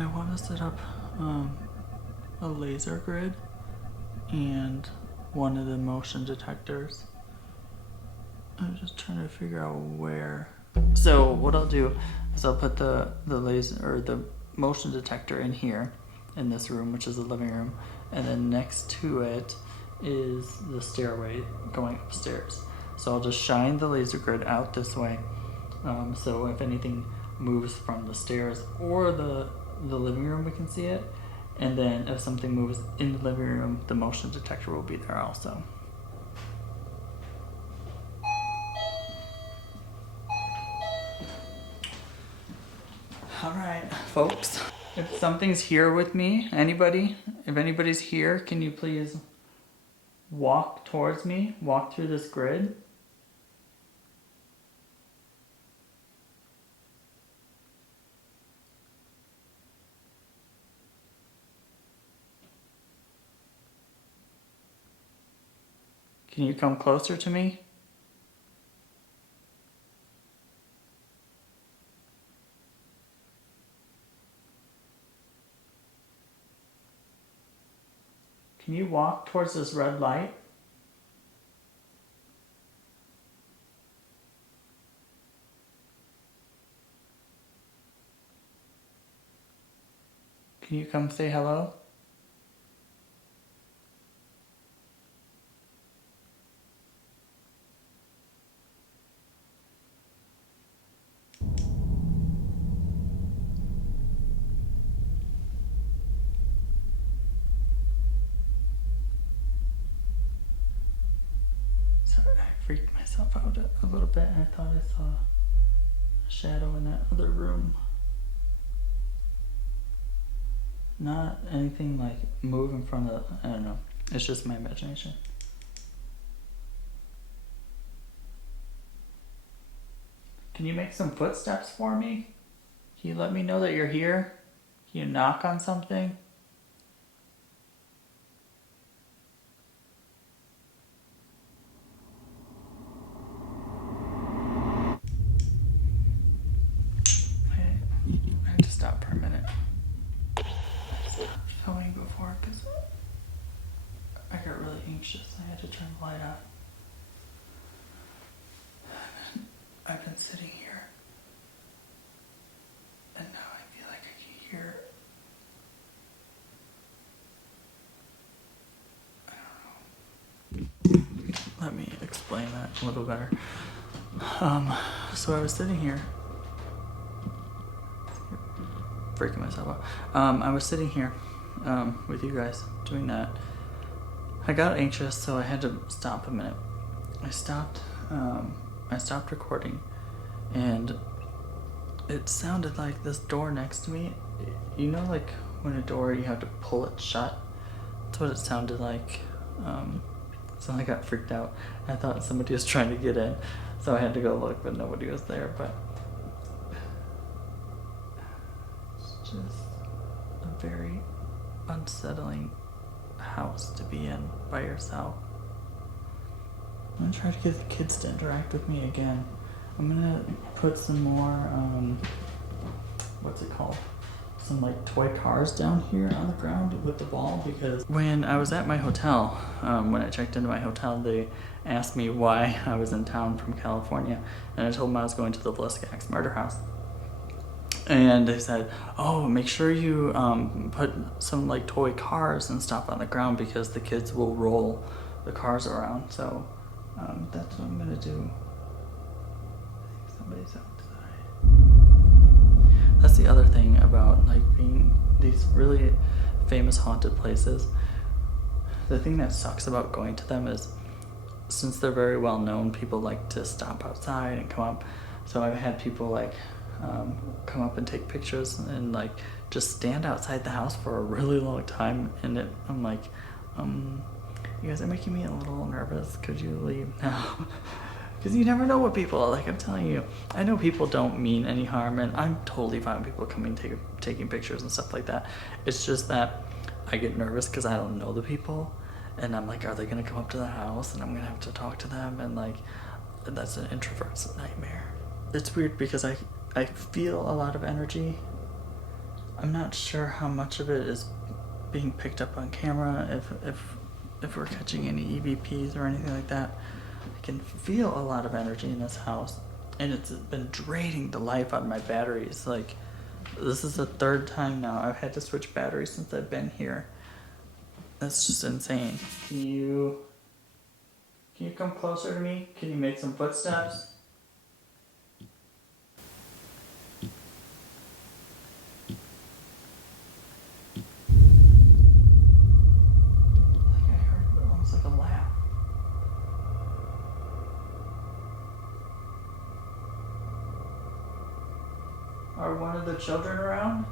I want to set up a laser grid and one of the motion detectors. I'm just trying to figure out where. So what I'll do is I'll put the laser or the motion detector in here in this room, which is the living room, and then next to it is the stairway going upstairs. So I'll just shine the laser grid out this way, so if anything moves from the stairs or the living room, we can see it. And then if something moves in the living room, the motion detector will be there also. All right, folks. If something's here with me, if anybody's here, can you please walk towards me, walk through this grid? Can you come closer to me? Can you walk towards this red light? Can you come say hello? Sorry, I freaked myself out a little bit. I thought I saw a shadow in that other room. Not anything like move in front of, I don't know. It's just my imagination. Can you make some footsteps for me? Can you let me know that you're here? Can you knock on something? I had to stop for a minute. I stopped filming before because I got really anxious. I had to turn the light on. I've been sitting here, and now I feel like I can hear. I don't know. Let me explain that a little better. So I was sitting here, freaking myself out. I was sitting here, with you guys doing that. I got anxious, so I had to stop a minute. I stopped recording, and it sounded like this door next to me. You know, like when a door you have to pull it shut. That's what it sounded like. So I got freaked out. I thought somebody was trying to get in, so I had to go look, but nobody was there. But it's just a very unsettling house to be in by yourself. I'm gonna try to get the kids to interact with me again. I'm gonna put some more, what's it called? Some like toy cars down here on the ground with the ball, because when I was at my hotel, when I checked into my hotel, they asked me why I was in town from California, and I told them I was going to the Villisca murder house. And they said, oh, make sure you put some like toy cars and stuff on the ground because the kids will roll the cars around. So that's what I'm gonna do. I think somebody's outside. That's the other thing about like being these really famous haunted places. The thing that sucks about going to them is, since they're very well known, people like to stop outside and come up. So I've had people like come up and take pictures and like just stand outside the house for a really long time, and I'm like, you guys are making me a little nervous. Could you leave now? Because you never know what people are like. I'm telling you, I know people don't mean any harm, and I'm totally fine with people coming taking pictures and stuff like that. It's just that I get nervous because I don't know the people, and I'm like, are they gonna come up to the house and I'm gonna have to talk to them? And like, that's an introvert's nightmare. It's weird because I feel a lot of energy. I'm not sure how much of it is being picked up on camera, if we're catching any EVPs or anything like that. I can feel a lot of energy in this house, and it's been draining the life out of my batteries. Like, this is the third time now I've had to switch batteries since I've been here. That's just insane. Can you come closer to me? Can you make some footsteps? Like I heard almost like a laugh. Are one of the children around?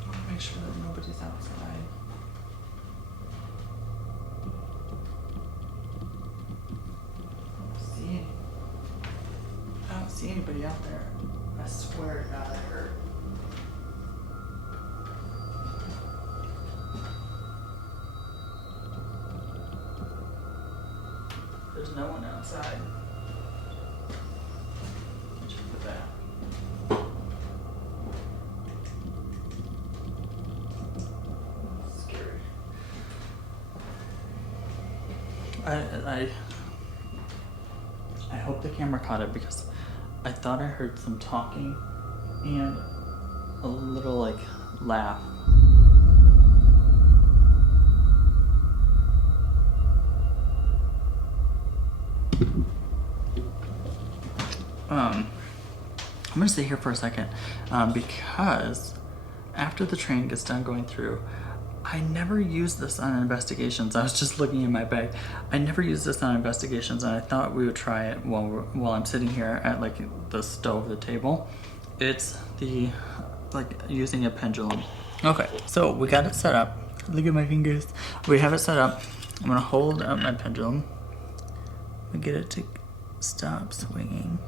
I want to make sure that nobody's outside. I don't see anybody out there. I swear to God, I heard. There's no one outside. Check the back. Scary. I hope the camera caught it because I thought I heard some talking and a little like laugh. I'm gonna stay here for a second because after the train gets done going through, I never use this on investigations. I was just looking in my bag. I never use this on investigations, and I thought we would try it while I'm sitting here at like the stove, the table. It's the like using a pendulum. Okay, so we got it set up. Look at my fingers. We have it set up. I'm gonna hold up my pendulum and get it to stop swinging.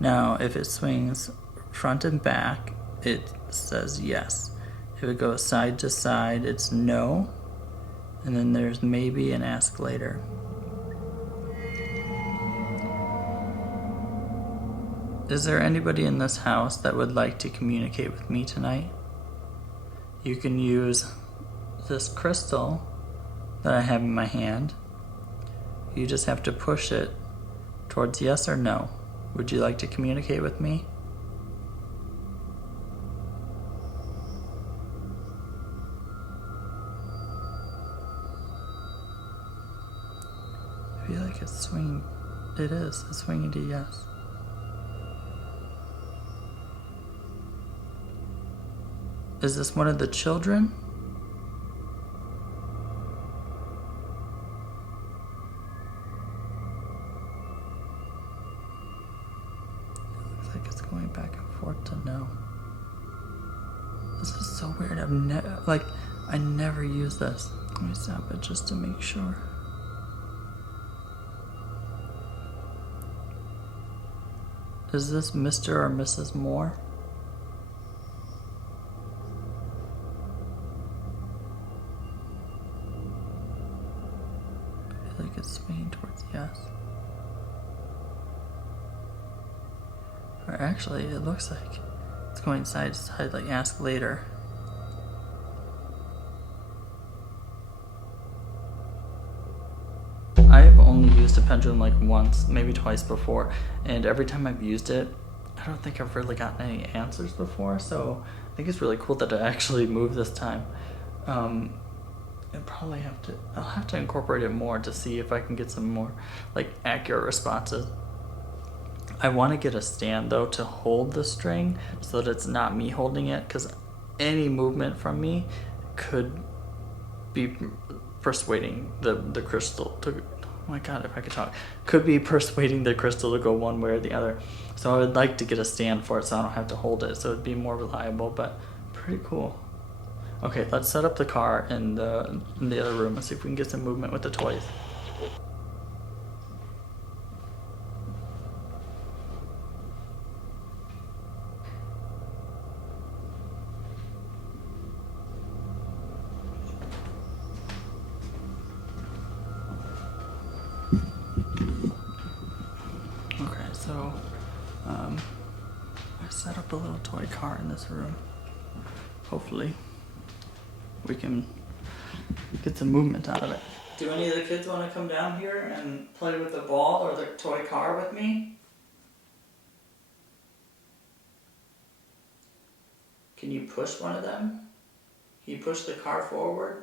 Now, if it swings front and back, it says yes. If it goes side to side, it's no. And then there's maybe and ask later. Is there anybody in this house that would like to communicate with me tonight? You can use this crystal that I have in my hand. You just have to push it towards yes or no. Would you like to communicate with me? I feel like it's swinging. It is. It's swinging to yes. Is this one of the children? It looks like it's going back and forth to no. This is so weird. I never use this. Let me stop it just to make sure. Is this Mr. or Mrs. Moore? I feel like it's swinging towards yes. Or actually, it looks like it's going side to side, like ask later. I've only used a pendulum like once, maybe twice before, and every time I've used it, I don't think I've really gotten any answers before, so I think it's really cool that I actually moved this time. I'll have to incorporate it more to see if I can get some more like accurate responses. I want to get a stand though to hold the string so that it's not me holding it, because any movement from me could be persuading the crystal to, oh my god, if I could talk, could be persuading the crystal to go one way or the other. So I would like to get a stand for it so I don't have to hold it, so it'd be more reliable, but pretty cool. Okay, let's set up the car in the other room and see if we can get some movement with the toys. Okay, so I I set up a little toy car in this room. Hopefully we can get some movement out of it. Do any of the kids want to come down here and play with the ball or the toy car with me? Can you push one of them? Can you push the car forward?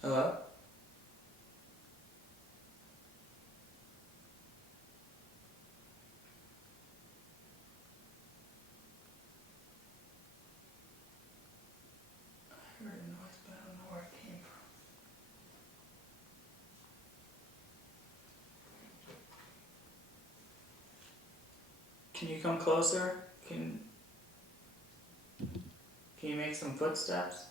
Hello? I heard a noise, but I don't know where it came from. Can you come closer? Can you make some footsteps?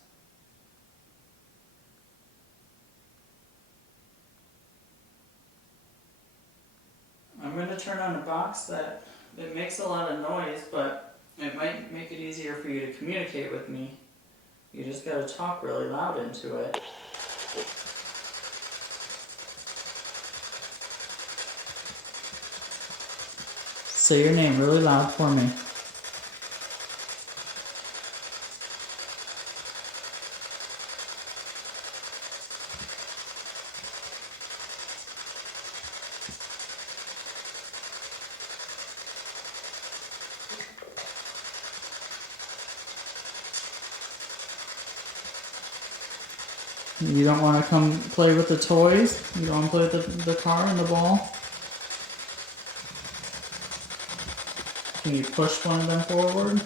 I'm going to turn on a box that it makes a lot of noise, but it might make it easier for you to communicate with me. You just got to talk really loud into it. Say your name really loud for me. You don't want to come play with the toys? You don't want to play with the car and the ball? Can you push one of them forward?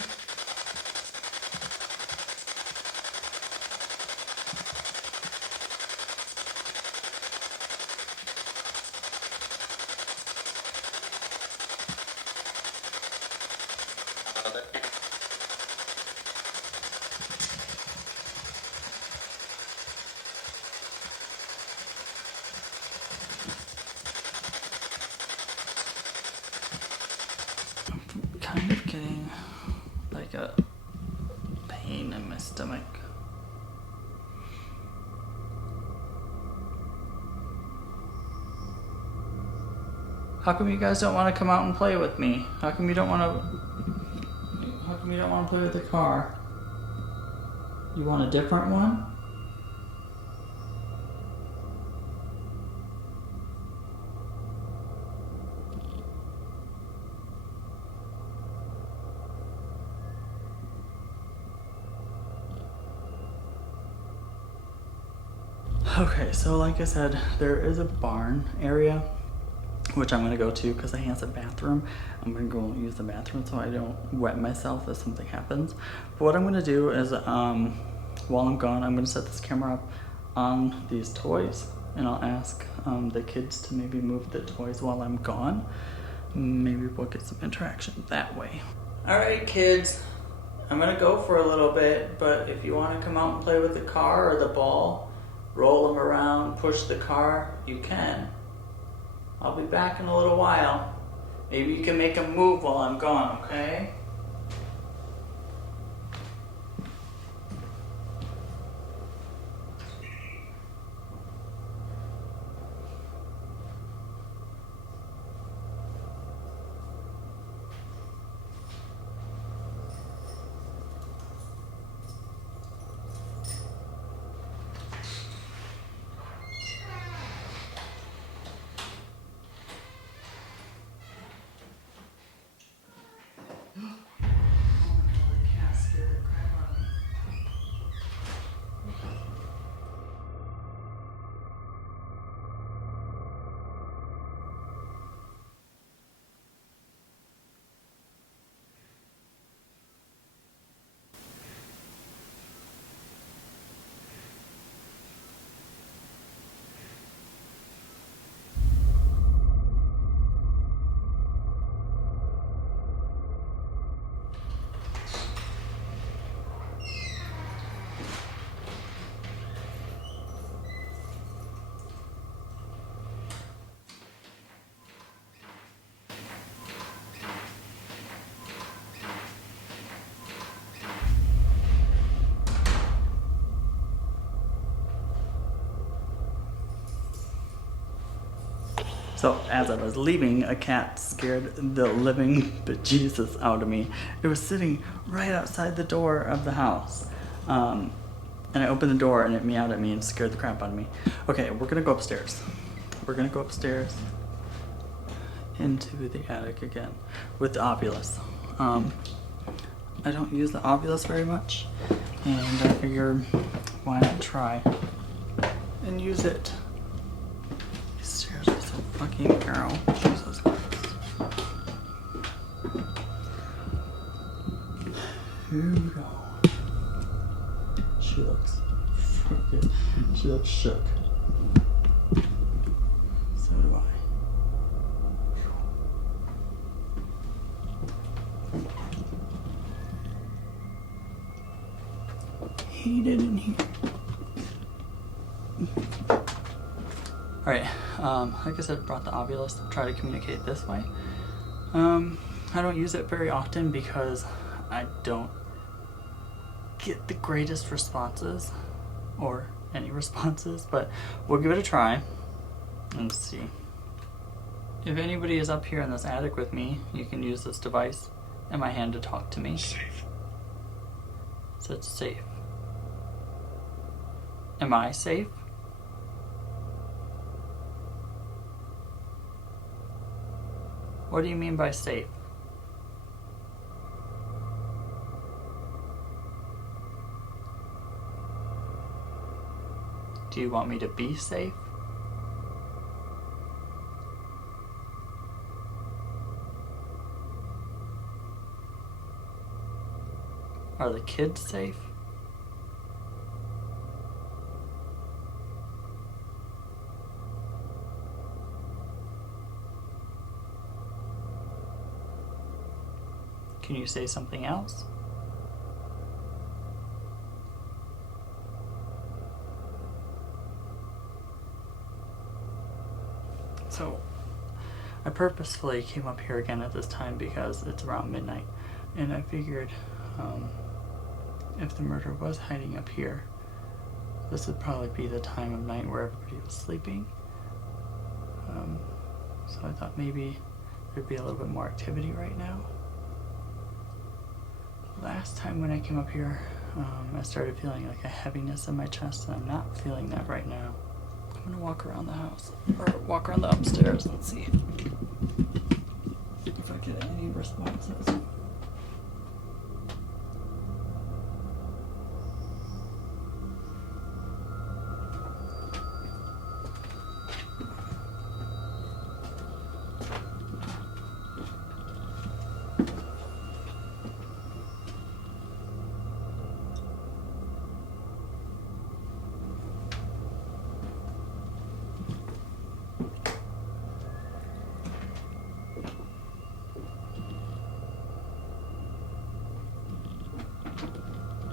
Kind of getting like a pain in my stomach. How come you guys don't want to come out and play with me? How come you don't want to play with the car? You want a different one? Okay, so like I said, there is a barn area which I'm gonna go to because it has a bathroom. I'm gonna go use the bathroom so I don't wet myself if something happens. But what I'm gonna do is, while I'm gone, I'm gonna set this camera up on these toys and I'll ask the kids to maybe move the toys while I'm gone. Maybe we'll get some interaction that way. All right, kids, I'm gonna go for a little bit, but if you wanna come out and play with the car or the ball, roll them around, push the car, you can. I'll be back in a little while. Maybe you can make them move while I'm gone, okay? So as I was leaving, a cat scared the living bejesus out of me. It was sitting right outside the door of the house. And I opened the door and it meowed at me and scared the crap out of me. Okay, we're gonna go upstairs. We're gonna go upstairs into the attic again with the Ovilus. I don't use the Ovilus very much, and I figured why not try and use it. These stairs are so fucking narrow. Jesus Christ. Here we go. She looks freaking, she looks shook. So do I. Heated in here. Alright, like I said, brought the Ovilus to try to communicate this way. I don't use it very often because I don't get the greatest responses, or any responses, but we'll give it a try and see. If anybody is up here in this attic with me, you can use this device in my hand to talk to me. Safe. So it's safe. Am I safe? What do you mean by safe? Do you want me to be safe? Are the kids safe? Can you say something else? So, I purposefully came up here again at this time because it's around midnight, and I figured if the murderer was hiding up here, this would probably be the time of night where everybody was sleeping. So I thought maybe there'd be a little bit more activity right now. Last time when I came up here, I started feeling like a heaviness in my chest, and I'm not feeling that right now. I'm gonna walk around the house, or walk around the upstairs and see if I get any responses.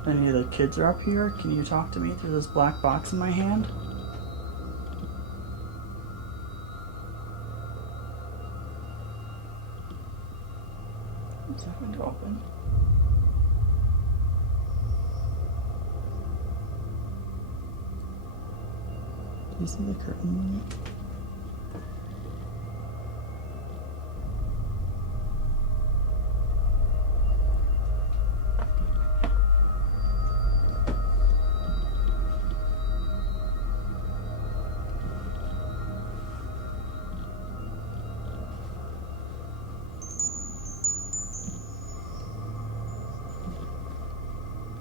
Any of the kids are up here? Can you talk to me through this black box in my hand? Is that window open? Do you see the curtain moving?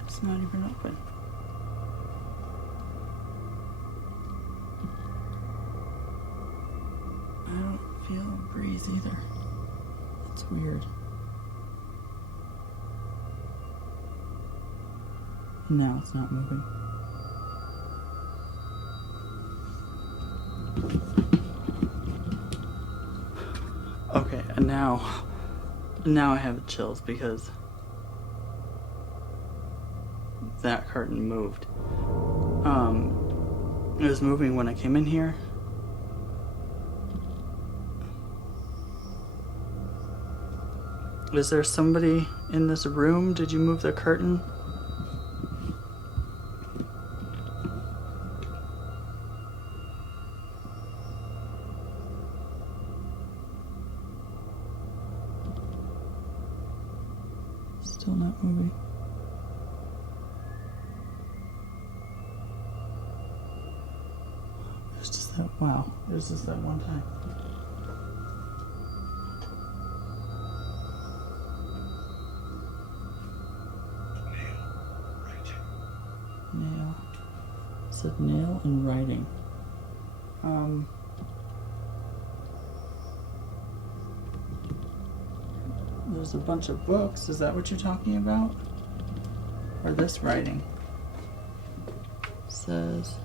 It's not even open. I don't feel a breeze either. It's weird. Now it's not moving. Okay, and now I have chills because that curtain moved. It was moving when I came in here. Is there somebody in this room? Did you move the curtain? Still not moving. It's just that, wow. It was just that one time. Nail. It said nail and writing. There's a bunch of books. Is that what you're talking about? Or this writing? It says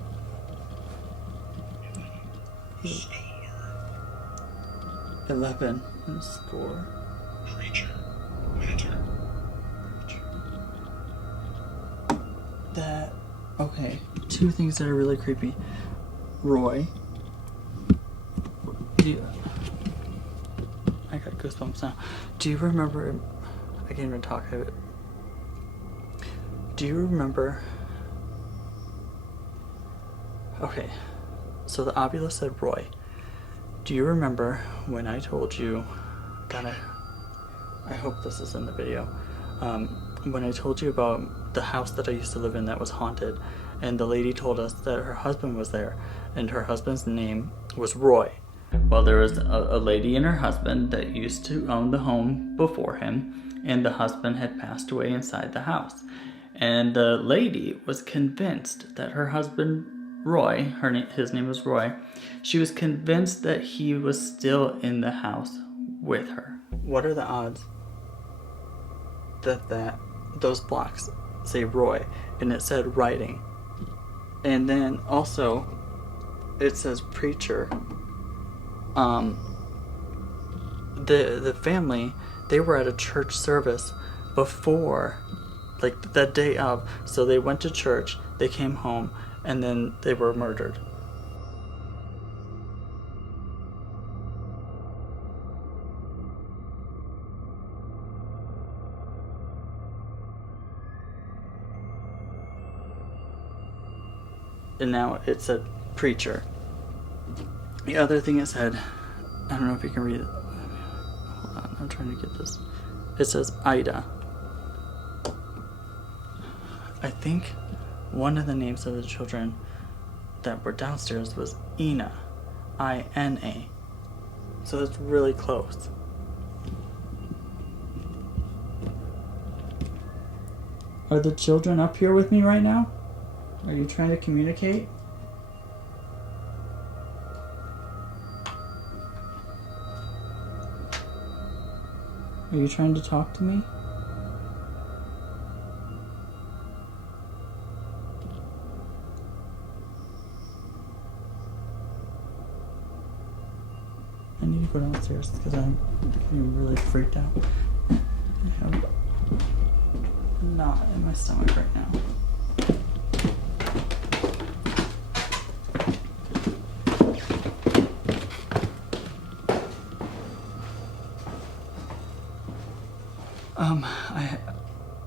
11 and score. Creature. Matter. That, okay, two things that are really creepy. Roy. I got goosebumps now. Do you remember, I can't even talk of it. Do you remember, okay, so the Ovilus said Roy. Do you remember when I told you, God, I hope this is in the video, when I told you about the house that I used to live in that was haunted, and the lady told us that her husband was there, and her husband's name was Roy. Well, there was a lady and her husband that used to own the home before him, and the husband had passed away inside the house. And the lady was convinced that her husband, Roy, his name was Roy, she was convinced that he was still in the house with her. What are the odds that those blocks say Roy, and it said writing? And then also, it says preacher. The family, they were at a church service before, like that day of, so they went to church, they came home, and then they were murdered. And now it said preacher. The other thing it said, I don't know if you can read it. Hold on, I'm trying to get this. It says Ida. I think one of the names of the children that were downstairs was Ina. I-N-A. So it's really close. Are the children up here with me right now? Are you trying to communicate? Are you trying to talk to me? I need to go downstairs because I'm getting really freaked out. I have a knot in my stomach right now.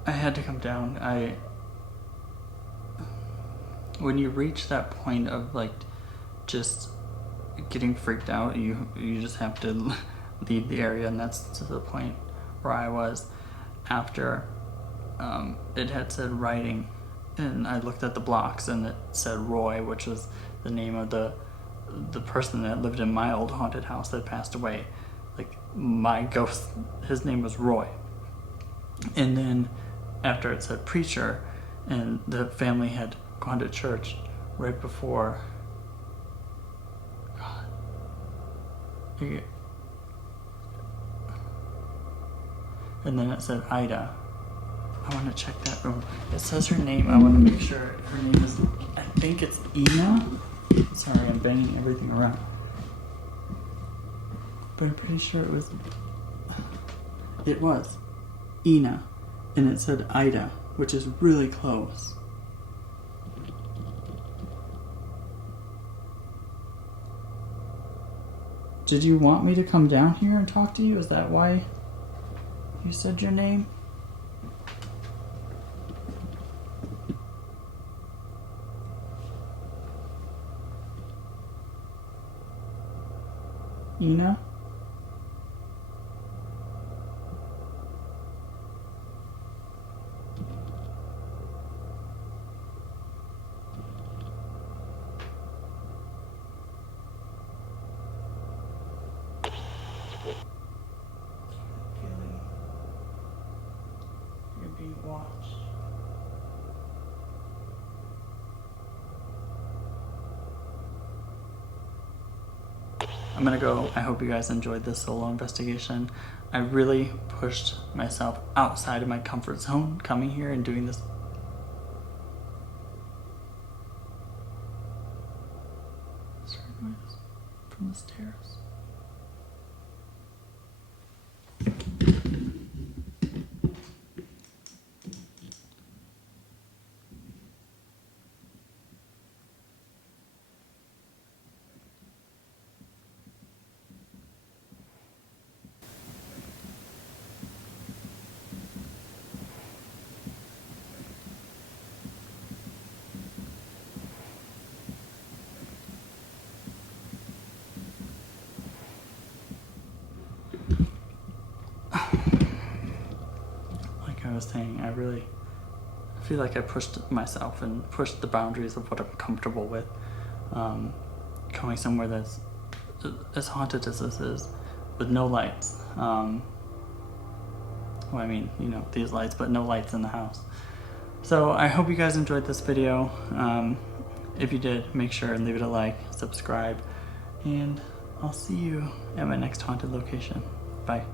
I had to come down. When you reach that point of like just getting freaked out, you just have to leave the area, and that's to the point where I was after it had said writing, and I looked at the blocks and it said Roy, which was the name of the person that lived in my old haunted house that passed away. Like my ghost, his name was Roy. And then after it said preacher, and the family had gone to church right before. God. And then it said Ida. I want to check that room. It says her name. I want to make sure her name is, I think it's Ina. Sorry, I'm banging everything around. But I'm pretty sure it was Ina, and it said Ida, which is really close. Did you want me to come down here and talk to you? Is that why you said your name? Ina? I'm gonna go. I hope you guys enjoyed this solo investigation. I really pushed myself outside of my comfort zone coming here and doing this. Sorry, noise from the stairs. Like I was saying, I feel like I pushed myself and pushed the boundaries of what I'm comfortable with. Going somewhere that's as haunted as this is, with no lights. Well, I mean, you know, these lights, but no lights in the house. So I hope you guys enjoyed this video. If you did, make sure and leave it a like, subscribe, and I'll see you at my next haunted location. Bye.